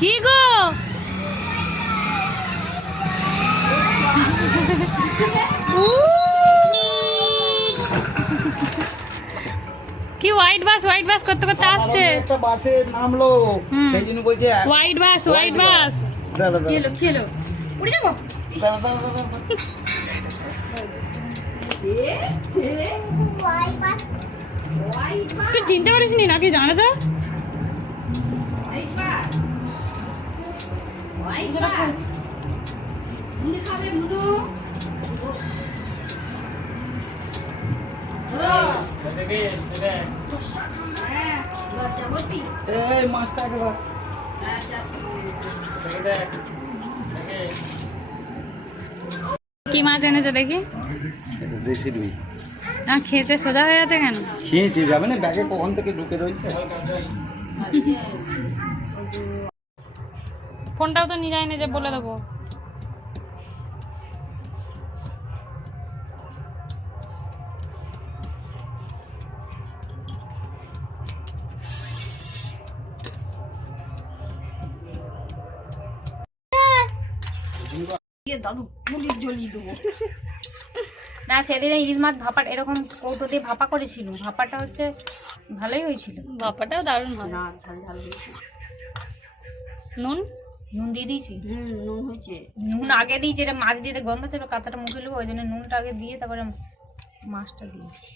কি গো? কি হোয়াইট বাস হোয়াইট বাস করতে করতে আসছে? একটা বাসে নামলো। সেই জন্য বলছে হোয়াইট বাস হোয়াইট বাস খেলো খেলো। উড়ে যাব। তুই চিনতে পারিস নি নাকি জানো তো? এই মাছটা একবার কি মাছ এনেছে দেখি? দেশি রুই না খেয়েছে সোজা হয়ে আছে কেন? খেয়েছি যাবে না ব্যাগে কখন থেকে ঢুকে রয়েছে? ফোনটাও তো নিয়ে যায়নি যে বলে দেবো। দাদু পুলিশ জ্বলিয়ে দেবো। না সেদিন ইলিশ মাছ ভাপা এরকম কৌটো দিয়ে ভাপা করেছিল। ভাপাটা হচ্ছে ভালোই হয়েছিল। বাপাটাও দারুণ হয় না ঝাল ঝাল নুন? নুন দিয়ে দিয়েছি? হুম নুন হয়েছে। নুন আগে দিয়েছি এটা মাছ দিয়ে গন্ধ ছিল কাঁচাটা মুখে নেব ওই জন্য নুনটা আগে দিয়ে তারপরে মাছটা দিয়েছি।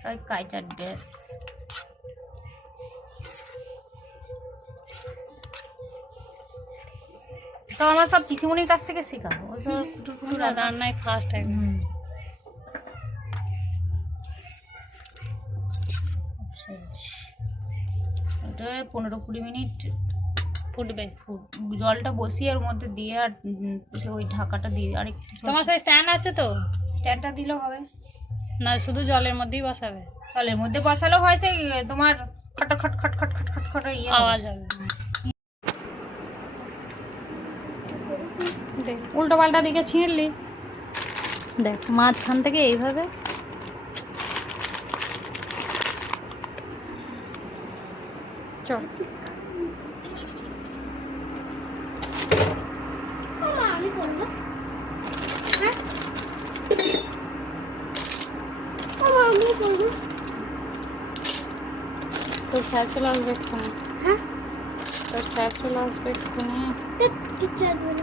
সব কাইচার ড্রেস তো আমার সব পিসিমণির কাছ থেকে শেখাবো। ও সব রান্নায় ফার্স্ট একদম হুম। শেষ। ওটা পনেরো কুড়ি মিনিট ফুটবে জলটা বসিয়ে ওর মধ্যে দিয়ে আর ওই ঢাকাটা দিয়ে আর তোমার সেই স্ট্যান্ড আছে তো? স্ট্যান্ডটা দিলেও হবে। না শুধু জলের মধ্যেই বসাবে? জলের মধ্যে বসালেও হয় সেই তোমার খট খট খট খট খট খট খট ইয়ে। আওয়াজ হবে। দেখ উল্টো পাল্টা দিকে ছিঁড়লি। দেখ মাঝখান থেকে এইভাবে Çok. Dur selçuk az bekle. Ha? Dur selçuk az bekle. Hep gideceğiz böyle.